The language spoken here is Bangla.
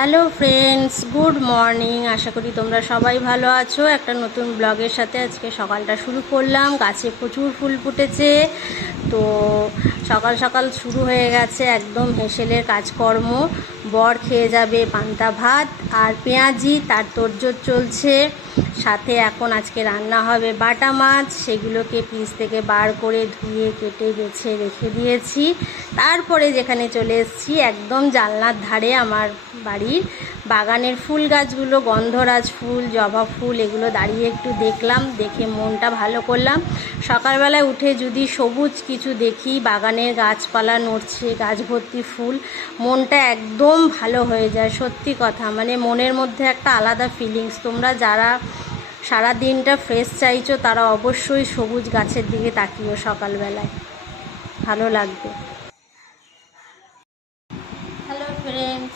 Hello friends, good morning. আশা করি তোমরা সবাই ভালো আছো। একটা নতুন ব্লগের সাথে আজকে সকালটা শুরু করলাম। গাছে প্রচুর ফুল ফুটেছে, তো সকাল সকাল শুরু হয়ে গেছে একদম হেসেলের কাজকর্ম। বর খেয়ে যাবে পান্তা ভাত আর পেঁয়াজি, তার তোড়জোড় চলছে। সাথে এখন আজকে রান্না হবে বাটা মাছ, সেগুলোকে ফ্রিজ থেকে বার করে ধুয়ে কেটে বেছে রেখে দিয়েছি। তারপরে যেখানে চলে এসেছি একদম জানলার ধারে আমার বাড়ির বাগানের ফুল গাছগুলো, গন্ধরাজ ফুল, জবা ফুল, এগুলো দাঁড়িয়ে একটু দেখলাম, দেখে মনটা ভালো করলাম। সকালবেলায় উঠে যদি সবুজ কিছু দেখি, বাগানের গাছপালা নড়ছে, গাছ ভর্তি ফুল, মনটা একদম ভালো হয়ে যায়। সত্যি কথা, মানে মনের মধ্যে একটা আলাদা ফিলিংস। তোমরা যারা সারা দিনটা ফ্রেশ চাইছো তারা অবশ্যই সবুজ গাছের দিকে তাকিও, সকালবেলায় ভালো লাগবে।